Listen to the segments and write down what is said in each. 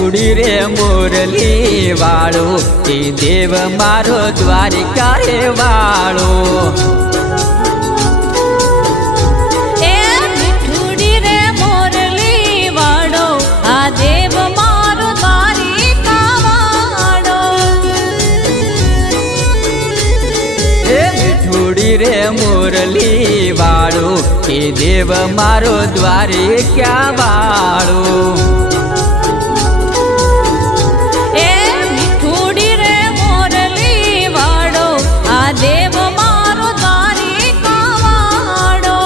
મીઠુડી રે મોરલી વાળો એ દેવ મારો દ્વારિકાએ વાળો એ મીઠુડી રે મોરલી વાળો આ દેવ મારો દ્વારિકા વાળો એ મીઠુડી રે મોરલી વાળો એ દેવ મારો દ્વારિકા વાળો देव मारो द्वारिका वाड़ो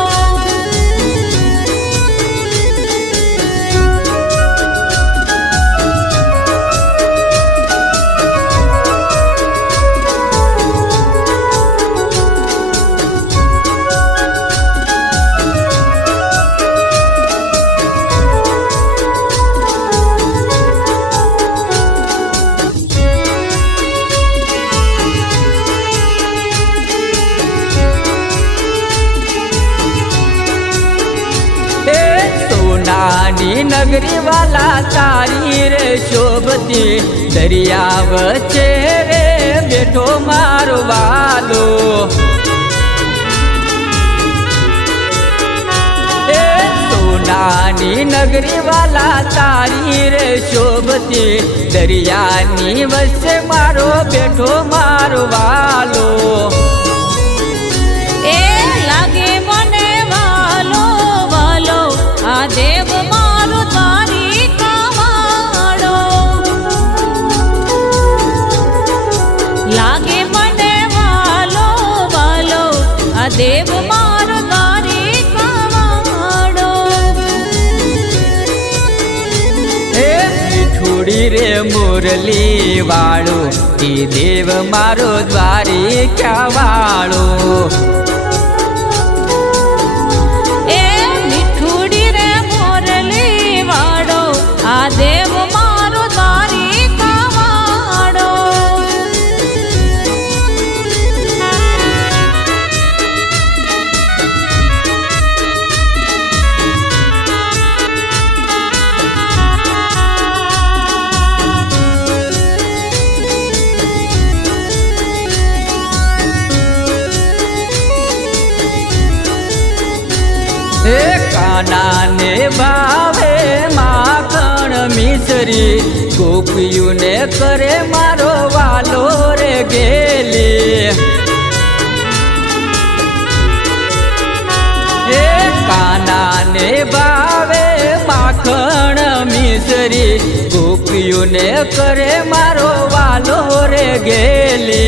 नानी नगरी वाला तारी रे शोभती दरिया वच्चे रे बेठो मारो वालो सोनानी नगरी वाला तारी रे शोभती दरिया नी वच्चे मारो बेठो मारो वालो ए लागे मने वालो वालो आ देव मारो द्वारिका वाड़ो लागे मने वालो वालो आ देव मारो द्वारिका वाड़ो ए मीठुड़ी रे मुरली वाळो ई देव मारो द्वारिका वाळो देव मारो द्वारिका वाड़ो काना ने भावे माखण मिसरी गोपियों ने करे मारो वालो रे गेली काना ने भावे माखण मिसरी गोपियों ने करे मारो वालो रे गेली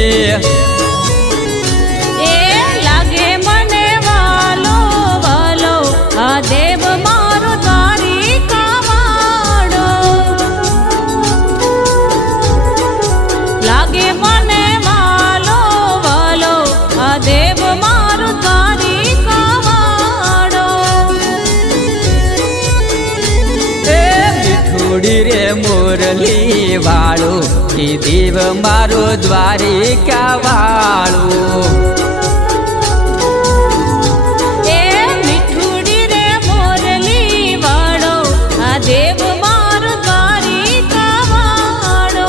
देव मारो द्वारिका वाड़ो लागे मने वालो वालो आ देव मारो द्वारिका वाड़ो ए मीठुड़ी रे मुरली वाळो ई देव मारो द्वारिका वाळो देव मारो द्वारिका वाड़ो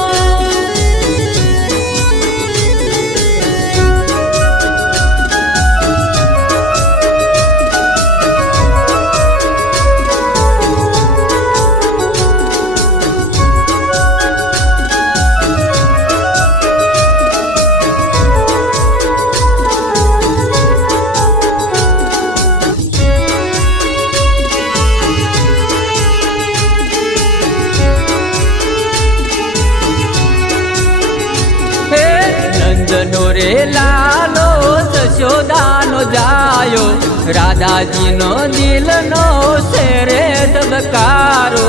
नंदनो रे लालो जशोदानो जायो राधाजी नो दिल नो सेरे दबकारो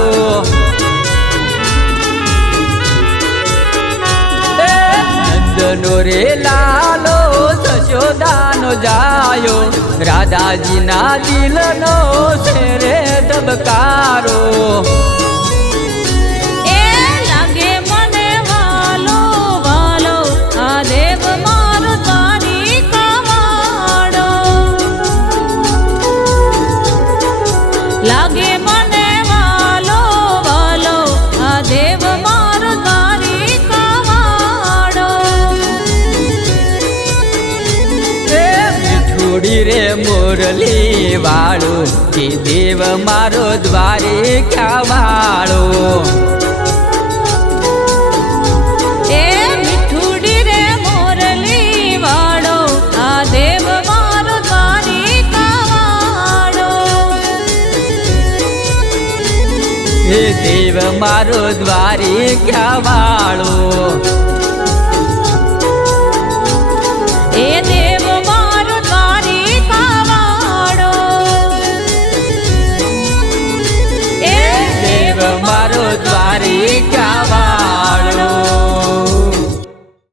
नंदनो रे लालो जशोदानो जायो राधाजी ना दिल नो सेरे दबकारो देव मारो द्वारिका वाड़ो लागे मने वालो वालो आ देव મીઠુડી રે મુરલી વાળું કે દેવ મારો દ્વારિકા વાળો એ મીઠુડી રે મોરલી વાળો આ દેવ મારો દ્વારિકા વાળો હે દેવ મારો દ્વારિકા વાળો